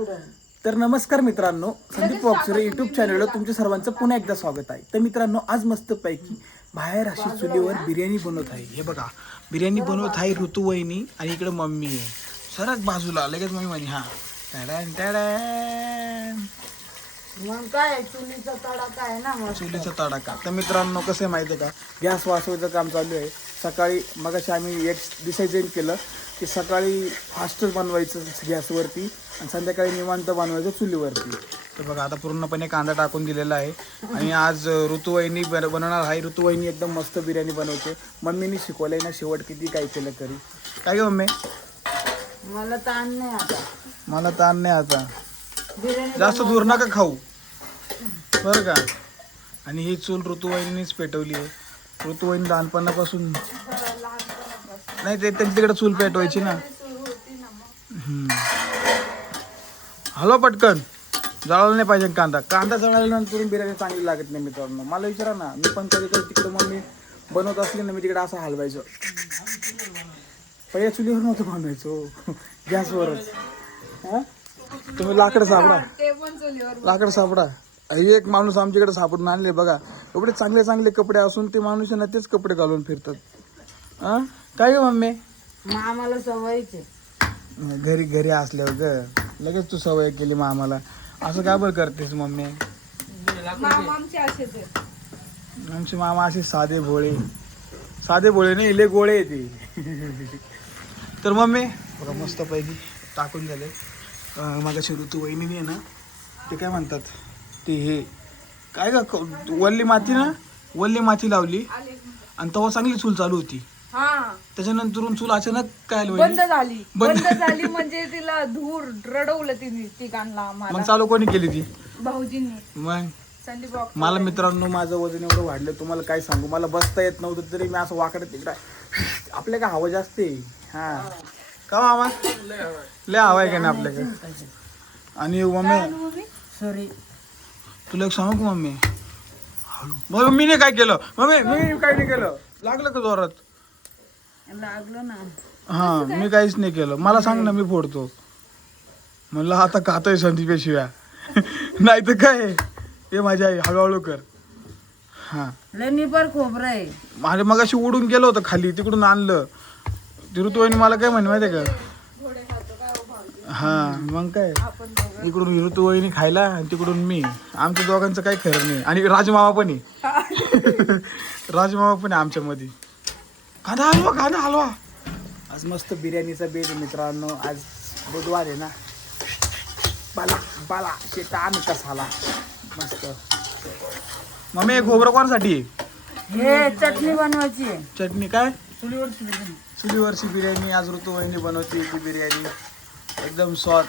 तर नमस्कार मित्रांनो, संदीप बॉक्सरे युट्यूब चॅनलवर तुमच्या सर्वांचं पुन्हा एकदा स्वागत आहे. तर मित्रांनो, आज मस्त पैकी बाहेर अशी चुलीवर बिर्याणी बनवत आहे. हे बघा, बिर्याणी बनवत आहे ऋतुवहिनी आणि इकडे मम्मी आहे. सरच बाजूला लगेच मम्मी म्हणे हा टॅडॅन टॅडॅन. मग काय चुलीचा तडाखा आहे ना मग. चुलीचा तडाखा. तर मित्रांनो, कसं आहे माहिती आहे का, गॅस वाचवायचं काम चालू आहे. सकाळी मगाशी आम्ही एक डिसाइड केलं की सकाळी फास्टच बनवायचं गॅसवरती आणि संध्याकाळी निवांत बनवायचं चुलीवरती. तर बघा, आता पूर्णपणे कांदा टाकून दिलेला आहे आणि आज ऋतुवहिनी बनवणार आहे. ऋतुवहिनी एकदम मस्त बिर्याणी बनवते. मम्मीने शिकवलंय ना, शेवट किती काय केलं तरी. काय गे मम्मी? मला ताण नाही आता. मला ताण नाही आता. बिर्याणी जास्त दूर नका खाऊ बरं का. आणि ही चूल ऋतुवहिनीच पेटवली आहे. ऋतुवहिनी लहानपणापासून नाही, ते त्यांच्या तिकडे चूल पेटवायची ना. हॅलो, पटकन जळायला नाही पाहिजे कांदा. कांदा जळाल्यानंतर बिर्याणी चांगली लागत नाही मित्रांनो. मला विचारा ना, मी पण कधी कधी तिकडे मम्मी बनवत असली ना, मी तिकडे असं हलवायचो. पहिल्या चुलीवर नव्हतं बनवायचो, गॅसवरच. हा, तुम्ही लाकड सापडा, लाकड सापडा. एक माणूस आमच्याकडे सापडून आणले बघा. एवढे चांगले चांगले कपडे असून ते माणूस ना तेच कपडे घालून फिरतात. हा, काय ग मम्मी? आम्हाला सवयीचे. घरी घरी असल्यावर ग लगेच तू सवय केली मग आम्हाला. असं का बरं करतेस मम्मी? आमचे मामा असे साधे भोळे. साधे भोळे नाही, इले गोळे येते. तर मम्मी बघा, मस्त पैकी टाकून झाले. मागाशी ऋतुवहिनीने आहे ना, ते काय म्हणतात ते, हे काय ग, वल्ली माती ना, वल्ली माती लावली आणि तेव्हा चांगली चूल चालू होती. त्याच्यानंतर चूल अचानक काय बंद झाली म्हणजे तिला धूर रडवलं तिने तिघांना आम्हाला. मग चालू कोणी केली ती? भाऊजींनी. मग संदीप बॉक्स. मला मित्रांनो, माझं वजन एवढं वाढलं तुम्हाला काय सांगू. मला बसता येत नव्हतं तरी मी असं वाकडे तिकडे. आपल्या काय हवा जास्त आहे. हा का मामा? लय हवा आहे का नाही आपल्याकडे. आणि मम्मी, सॉरी, तुला एक सांगू का मम्मी? मम्मीने काय केलं? मम्मी मी काय नाही केलं. लागलं का जोरात? लागलं ना. हा, मी काहीच नाही केलं. मला सांग ना, मी फोडतो. म्हणलं आता खातोय संदीप शिव्या. नाही तर काय, हे माझी आई हळूहळू कर. हा, लय निबर खोबरं आहे. माझ्या मगाशी उडून गेलं होतं खाली, तिकडून आणलं. ती ऋतुवाहिनी मला काय म्हणे माहिती आहे का? हा, मग काय, इकडून ऋतुवाहिनी खायला आणि तिकडून मी. आमच्या दोघांचं काही खरं नाही. आणि राजमामा पण आहे. राजमामा पण आहे आमच्यामध्ये. कांदा हलवा, कांदा हलवा. आज मस्त बिर्याणीचा बेत मित्रांनो. आज बुधवार आहे ना. बाला बाला शेता आम्ही कसाला मस्त. मम्मी, एक खोबरं कोणासाठी? हे चटणी बनवायची आहे. चटणी काय? चुलीवरची बिर्याणी आज ऋतुवाहिनी बनवते. ती बिर्याणी एकदम स्वाद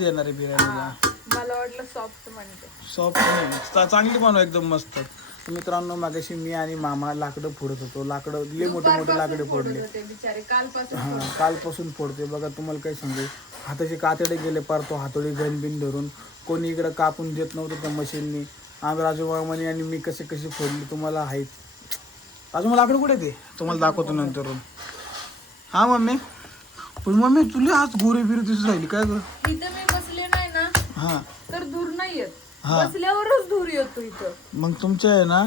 येणार आहे बिर्याणीला. मला वाटलं सॉफ्ट म्हणते. सॉफ्ट नाही, चांगली बनव एकदम मस्त. मित्रांनो, मागाशी मी आणि मामा लाकडं फोडत होतो. लाकडं लय मोठे मोठे लाकडे फोडले. बिचारे कालपासून. हा, कालपासून फोडते बघा. तुम्हाला काय सांगू, हाताचे कातडे गेले पार. तो हातोडी गणबिन धरून कोणी इकडं कापून देत नव्हतं त्या मशीननी. आम्ही राजूमामानी आणि मी कसे फोडले तुम्हाला आहेत. राजू, मला लाकडं कुठे ते तुम्हाला दाखवतो नंतर. हा मम्मी, पण मम्मी तुला आज गोरे बिरे दिसत राहिली काय ग? इथं मी बसले नाही ना, हा, तर धूर नाही येत. हा. बसल्यावरच धूर येतो इथं. मग तुमच्या आहे ना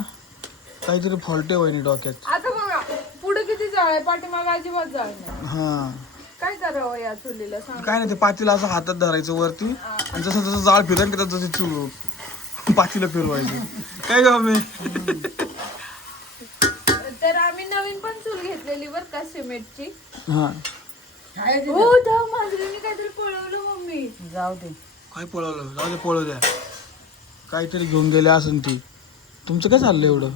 काहीतरी फॉल्ट आहे वहिनी डोक्यात. आता बघा, पुढे किती जाळ आहे, पाठीमागे अजिबात जाळ नाही. हा, काय करावं या चुलीला सांग. काय नाही, ते पातीला असं हातात धरायचं वरती आणि जसं जसं जाळ फिरत की तसं चूल पातीला फिरवायचं. काय ग मम्मी? तर आम्ही नवीन पण चूल घेतलेली बर का, सिमेंटची. हा, हो, त्या मांजरीने काहीतरी पळवलं मम्मी. जाऊ दे. काय पळवलं? जाऊ दे, पळू द्या. काहीतरी घेऊन गेले असन ती. तुमचं काय चाललं एवढं?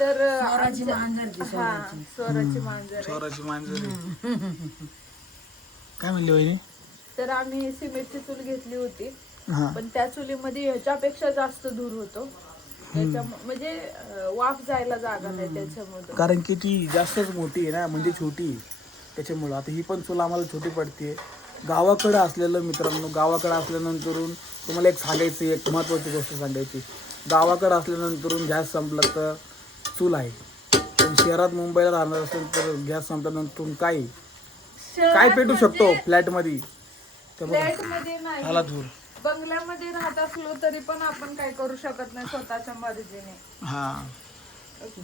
तर स्वराची मांजर ती, स्वराची. स्वराची मांजर आहे. स्वराची मांजर. काय म्हणली वहिनी? तर आम्ही सिमेंटची चूल घेतली होती, हा, पण त्या चुलीमध्ये ह्याच्यापेक्षा जास्त धूर होतो. त्याच्या म्हणजे वाफ जायला जागा नाही त्याच्यामध्ये. कारण की ती जास्तच मोठी आहे ना, म्हणजे छोटी आहे. त्याच्यामुळं आता ही पण चूल आम्हाला छोटी पडते. गावाकडं असलेलं मित्रांनो, गावाकडं असल्यानंतर तुम्हाला एक सांगायची, एक महत्त्वाची गोष्ट सांगायची. गावाकडं असल्यानंतर गॅस संपला तर चूल आहे. पण शहरात मुंबईला राहणार असेल तर गॅस संपल्यानंतर काय पेटू शकतो फ्लॅटमध्ये? ते बघा फ्लॅट मध्ये नाही, ह्याला धूर. बंगल्यामध्ये राहत असलो तरी पण आपण काय करू शकत नाही स्वतःच्या मर्जीने. हा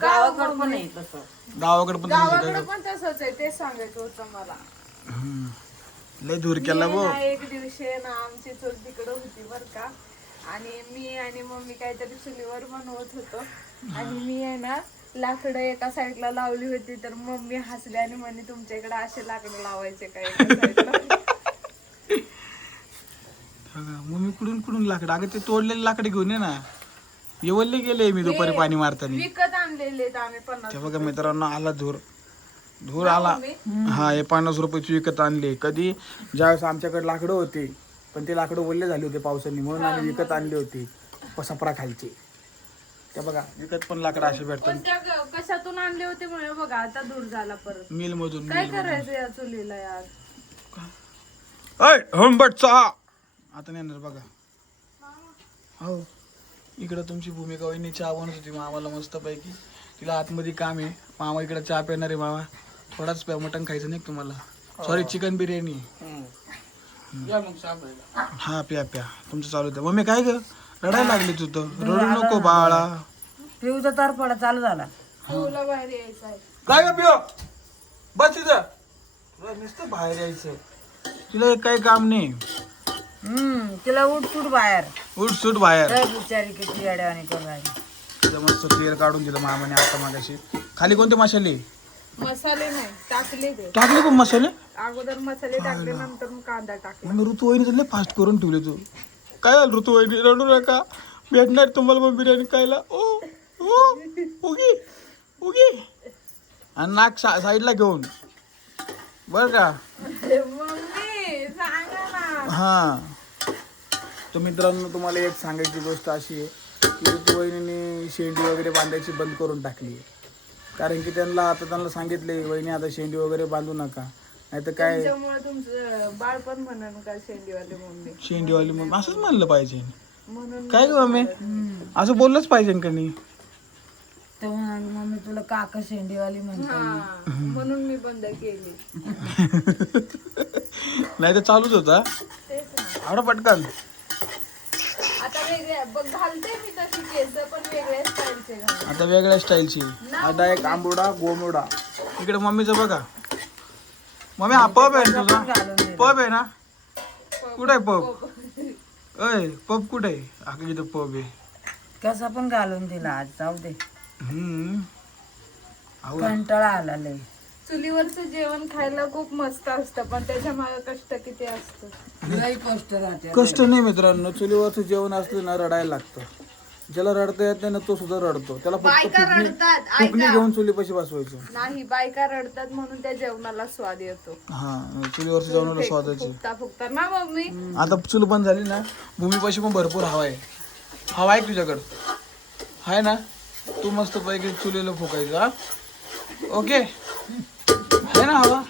गावाकडं पण आहे तसं. गावाकडे पण तसंच गावाकडे आहे. पण तसंच आहे, ते सांगायचं होतं मला. हम्म. लय धूर केला मी बो. ना एक दिवशी आहे ना आमची चूल तिकडं होती बर का, आणि मी आणि मम्मी काहीतरी चुलीवर बनवत होतो, आणि मी आहे ना लाकडं एका साईडला लावली होती, तर मम्मी हसली आणि म्हणे तुमच्या इकडे असे लाकडं लावायचे का एका साईडला. मग मी कुठून लाकड, अगं ते तोडलेले लाकडे घेऊन ये ना. येवले गेले मी दुपारी पाणी मारताना. विकत आणलेले आहेत आम्ही 50. ते बघा मित्रांनो, आला धूर आला. हा, हे 50 रुपयाची विकत आणले. कधी ज्यावेळेस आमच्याकडे लाकडं होती, पण ते लाकडं ओले झाले होते पावसाने, म्हणून आम्ही विकत आणली होती सपरा खालची. ते बघा विकत पण लाकडं असे भेटतात. कोणत्या कशातून आणले होते म्हणे बघा, आता दूर झाला परत. मिल मधून. काय करायचं या चुलीला यार. होमबटचा आता नाही येणार बघा. हो, इकडं तुमची भूमिका वहिनी चहा बनवत होती मामाला मस्त पैकी. तिला आतमध्ये काम आहे. मामा इकडे चहा पिणार आहे. मामा थोडाच प्या, मटण खायचं नाही का तुम्हाला? Sorry, chicken biryani. हा प्या तुमचं चालू होतं. मम्मी काय ग रडायला लागली तू तर? रडू नको बाळा. पिऊचा तारपडा चालू झाला. तुला बाहेर यायचं आहे. काय ग पिओ, बस इथं. तुला नुसतं बाहेर यायचं, तुला एक काही काम नाही. तिला उठ बाहेर. उठ बाहेर. काय बिचारी किती अडवाणी करून राहिली. तिथं मस्त तेल काढून दिलं मामाने आता मागाशी. खाली कोणते मसाले मसाले नाही टाकले, ते टाकले? पण मसाले अगोदर मसाले टाकले, नंतर मग कांदा टाकला. मग ऋतू वहिनी लय फास्ट करून ठेवले तू. काय झालं ऋतू वहिनी? रडू नका, भेटणार तुम्हाला मग बिर्याणी खायला. ओ ओ उगी आणि नाक साईडला घेऊन बर का. मम्मी सांगा ना. हा, तर मित्रांनो तुम्हाला एक सांगायची गोष्ट अशी आहे की ऋतू वहिनीने शेंडी वगैरे बांधायची बंद करून टाकली. कारण की त्यांना सांगितले, वहिनी आता शेंडी वगैरे बांधू नका, नाही तर काय त्याच्यामुळे तुमचं बाळ पण म्हणाल का शेंडीवाले मम्मी. शेंडीवाली मग असंच म्हणलं पाहिजे. म्हणून काय ग मम्मी, असं बोललंच पाहिजे का नाही? तर म्हणाली, मम्मी तुला काका शेंडीवाली म्हणते. हा, म्हणून मी बंद केली. नाही तर चालूच होता. तेच ना. आवडा पटकन. आता वेगळ्या घालते मी तशी केस, पण वेगळ्या स्टाईलचे घालते. आता वेगळ्या स्टाईलची. आता एक आंबोडा गोमोडा. इकडे मम्मीचं बघा. मम्मी हा पब आहे ना तुझा? पब आहे ना? कुठे आहे पब? अय पब कुठे आहे? अगं इथं पब आहे. कसा पण घालून दिला आज, जाऊ दे. आवड. कंटाळा आला लय. चुलीवरचं जेवण खायला खूप मस्त असतं, पण त्याच्या मागे कष्ट किती असतं. लय कष्ट राहते. कष्ट नाही मित्रांनो, चुलीवरचं जेवण असलं ना रडायला लागतं. ज्याला रडता येत नाही ना तो सुद्धा रडतो. त्याला फक्त बायका रडतात, फुकणी घेऊन चुलीपाशी बसवायचं. नाही, बायका रडतात म्हणून त्या जेवणाला स्वाद येतो. हा, चुलीवरच्या जेवणाला स्वादाचे. फुकता ना मम्मी. आता चूल बंद झाली ना, भूमीपाशी पण भरपूर हवा आहे. हवा आहे तुझ्याकडं आहे ना? तू मस्त पैकी चुलीला फुकायचं. हा, ओके आहे ना हवा?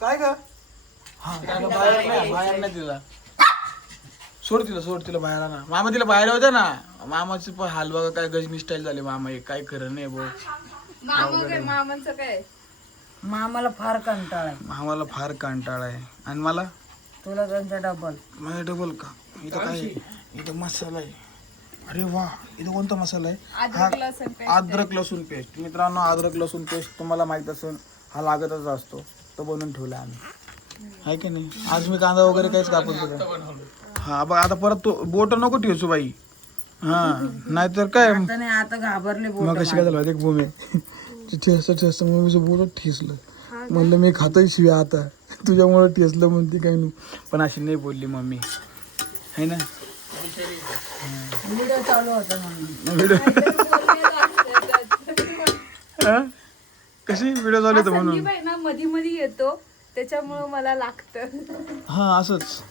काय ग? हा, बाहेर नाही तिला. सोड तिला बाहेर आणा. मामा तिला बाहेर होत्या ना. मामाची पण हाल बघा, काय गजनी स्टाईल झाली मामा. एक काय खरं नाही भाऊ. मामांचं काय? मामाला फार कंटाळा आहे. मामाला फार कंटाळा आहे. आणि मला तुला त्यांचा डबल. माझ्या डबल का? इथं काय आहे? इथं मसाला आहे. अरे वा, इथं कोणता मसाला आहे? अद्रक लसूण पेस्ट. मित्रांनो, अद्रक लसूण पेस्ट तुम्हाला माहित असेल, हा लागतच असतो. तो बनवून ठेवला आम्ही, आहे की नाही? आज मी कांदा वगैरे काहीच कापून दिला. हा बघ, आता परत तो बोट नको ठेवू बाई. हा, नाहीतर काय आता नाही, आता घाबरले बोट. मग कशी काय झालं एक भूमी ठेसत मम्मीचं बोट ठेसलं. म्हणलं मी खातोय शिव्या आता, तुझ्यामुळे ठेसलं म्हणते काही नाही. पण अशी नाही बोलली मम्मी, है ना? व्हिडिओ चालू होता म्हणून. कशी व्हिडिओ चालू होतं म्हणून? ना मधी येतो, त्याच्यामुळे मला लागतं. हा, असंच.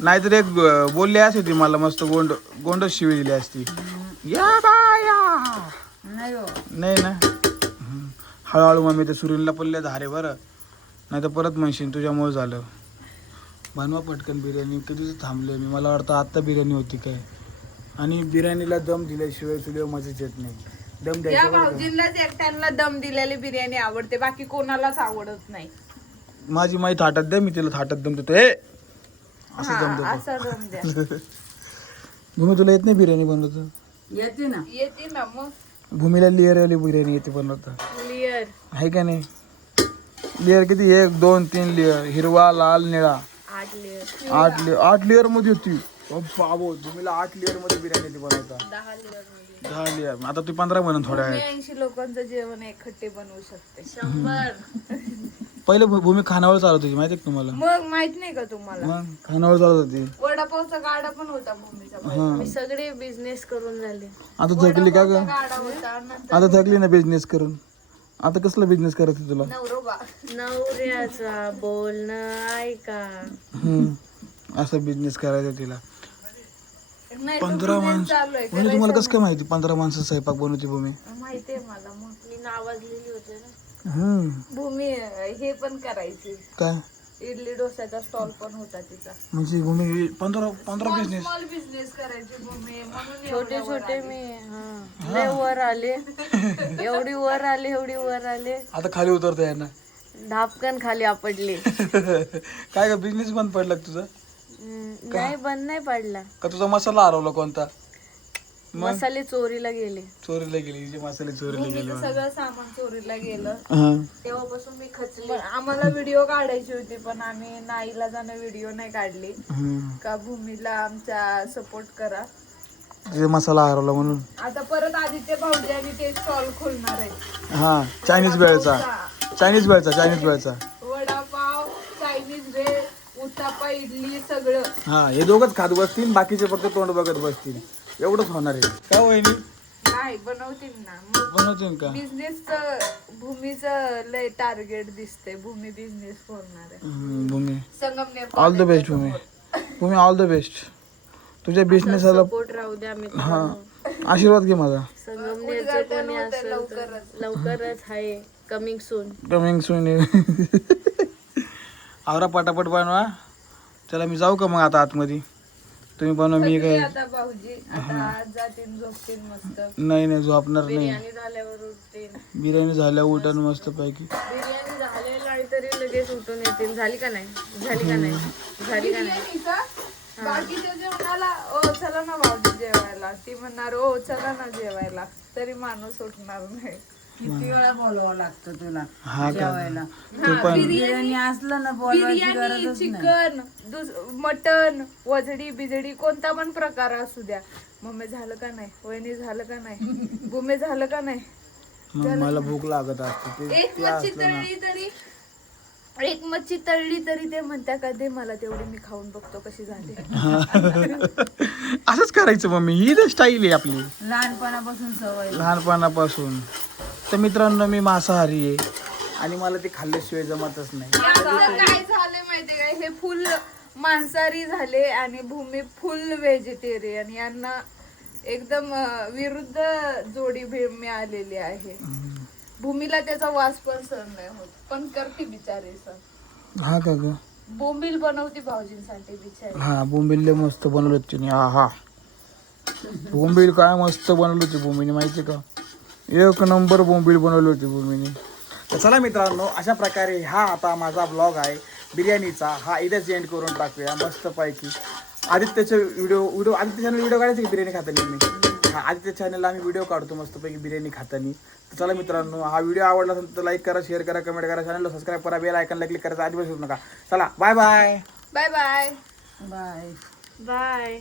नाहीतर एक बोलली असती ती मला मस्त गोंडच शिवी दिली असती. या बाया नाही हो. नाही ना. हळूहळू मम्मी ते सुरीला पडले धारे बरं, नाही तर परत म्हणशील तुझ्यामुळे झालं. बनवा पटकन बिर्याणी. कधीच थांबले मी. मला वाटतं आत्ता बिर्याणी होती काय. आणि बिर्याणीला दम दिल्याशिवाय चुलीवर मजाच येत नाही. दम या द्यायचा. भाऊजींनाच एकट्यांना दम दिलेली बिर्याणी आवडते, बाकी कोणालाच आवडत नाही. माझी माई थाटात द्या, मी तिला थाटात दम देतो. असं दम देतो. असा दम द्या. भूमी तुला येत नाही बिर्याणी बनवता? येते ना. येते ना मग. भूमीला लेअरवाली बिर्याणी येते बनवता, क्लिअर. आहे का नाही? लेअर किती? 1 2 3 लेअर, हिरवा लाल निळा. 8 लेअर. 8 लेअर मध्ये होती. बाबो भूमीला 8 लेअर मध्ये बिर्याणी येते बनवता. 10 लेअर मध्ये. 10 लेअर. आता तू 15 म्हणून थोड्या मी वेळात. 80 लोकांचं जेवण एकखट्टे बनवू शकते. 100. पहिले भूमी खानावळ चालत होती, माहिती आहे का तुम्हाला? मग माहित नाही का तुम्हाला? मग खानावळ चालत होती. वडापावचा गाडा पण होता भूमीचा पहिला. हा. मी सगळे बिझनेस करून झाले. आता थकली का ग? वडापावचा गाडा होता. नंतर आता थकली ना बिझनेस करून? आता कसला बिझनेस करायचा तुला? नवरोबा. नवऱ्याचा बोलणं ऐका. असा बिझनेस करायचा तिला. नाही 15 माणसं. चालू आहे. म्हणजे तुम्हाला कसं काय माहिती 15 माणसं स्वयंपाक बनवते भूमी? माहितीये मला. मग मी नावाजलेली होते ना. हम्म. भूमी हे पण करायची. काय इडली डोसाचा स्टॉल पण होता तिचा. म्हणजे भूमी 15 बिझनेस. स्मॉल बिझनेस करायची भूमी म्हणून छोटे एवढ्या वर छोटे आली. मी लय वर आले. एवढी वर आले. आता खाली उतरता यांना. धापकन खाली आपडले. काय का बिझनेस बंद पडला का तुझा? नाही बंद नाही पडला. का तुझा मसाला हरवला कोणता? मसाले चोरीला गेले. चोरीला गेली, जे मसाले चोरीला गेले. भूमीचं सगळं सामान चोरीला गेलं. हा. तेव्हापासून मी खचली. आम्हाला व्हिडिओ काढायची होती पण आम्ही नाईला जाणं व्हिडिओ नाही काढली. का भूमीला आमच्या सपोर्ट करा. जे मसाला हरवला म्हणून. आता परत आदित्य भाऊजी आणि ते स्टॉल खोलणार आहे. हा, चायनीज बेळचा. वडापाव, चायनीज भेळ, उत्तापा, इडली सगळं. हा, हे दोघच खात बसतील, बाकीचे फक्त तोंड बघत बसतील. एवढंच होणार आहे का वहिनी? नाही बनवतील ना. मग बनवतील का? बिझनेसचं भूमीचं लय टार्गेट दिसते. भूमी बिझनेस खोलणार आहे. Bhumi Sangamner all the best. Bhumi all the best. तुझ्या बिझनेसला सपोर्ट राहू द्या मित्र. हा, आशीर्वाद घे माझा. संगमनेरचं कोणी असेल तर लवकरच आहे. Coming soon. आवरा पटापट बनवा. चला मी जाऊ का मग आता आतमध्ये? तुम्ही बनवा, मी काय. आता भाऊजी आता आज जातील झोपतील मस्त. नाही झोपणार नाही. बिर्याणी झाल्यावर उठतील. बिर्याणी झाल्या उठण मस्त पैकी. बिर्याणी झालेली नाही तरी लगेच उठून येतील. झाली का नाही? बिर्याणीचा बाकीच्या जेवणाला ओ चला ना भाऊजी जेवायला, ती म्हणणार ओ चला ना जेवायला, तरी माणूस उठणार नाही. किती वेळा बोलवावं लागतं तुला हा का? जेवायला? ते पण बिर्याणी असलं ना बोलवायची बिर्याणी, गरजच नाही. चिकन, मटन, वजडी बिजडी कोणता पण प्रकार असू द्या. मम्मी झालं का नाही? वहिनी झालं का नाही? भूमी झालं का नाही? मग मला भूक लागत असते ते. एक मच्छी तळली तरी ते म्हणत्या का दे मला तेवढी, मी खाऊन बघतो कशी झाली. असंच करायचं मम्मी. ही तर स्टाईल आहे आपली लहानपणापासून सवय. लहानपणापासून. तर मित्रांनो, मी मांसाहारी आहे आणि मला ते खाल्ल्याशिवाय जमतच नाही. याचं काय झालंय माहितीये का? हे फुल मांसाहारी झाले आणि भूमी फुल व्हेजिटेरियन. यांना एकदम विरुद्ध जोडी मिळालेली आहे. भूमीला त्याचा वास पण सहन नाही होत, पण करते बिचारी सर. हा का ग? बोंबील बनवती भाऊजींसाठी बिचारी. हा, बोंबील मस्त बनवलं होती तिने. हा, बोंबील काय मस्त बनवली होती भूमीने, माहिती का? 1 नंबर बोंबील बनवली होती भूमीने. तर चला मित्रांनो, अशा प्रकारे हा आता माझा ब्लॉग आहे बिर्याणीचा. हा इथेच एंड करून टाकूया मस्त पैकी. आदित्यचे व्हिडिओ आदित्य चॅनल व्हिडिओ काढायचे की बिर्याणी खाताना मी? हा, आदित्य चॅनलला आम्ही व्हिडिओ काढतो मस्तपैकी बिर्याणी खाताना. तर चला मित्रांनो, हा व्हिडिओ आवडला असेल तर लाईक करा, शेअर करा, कमेंट करा, चॅनलला सबस्क्राईब करा, बेल आयकॉनला क्लिक करायचं अजिबात विसरू नका. चला bye bye. Bye bye bye. Bye.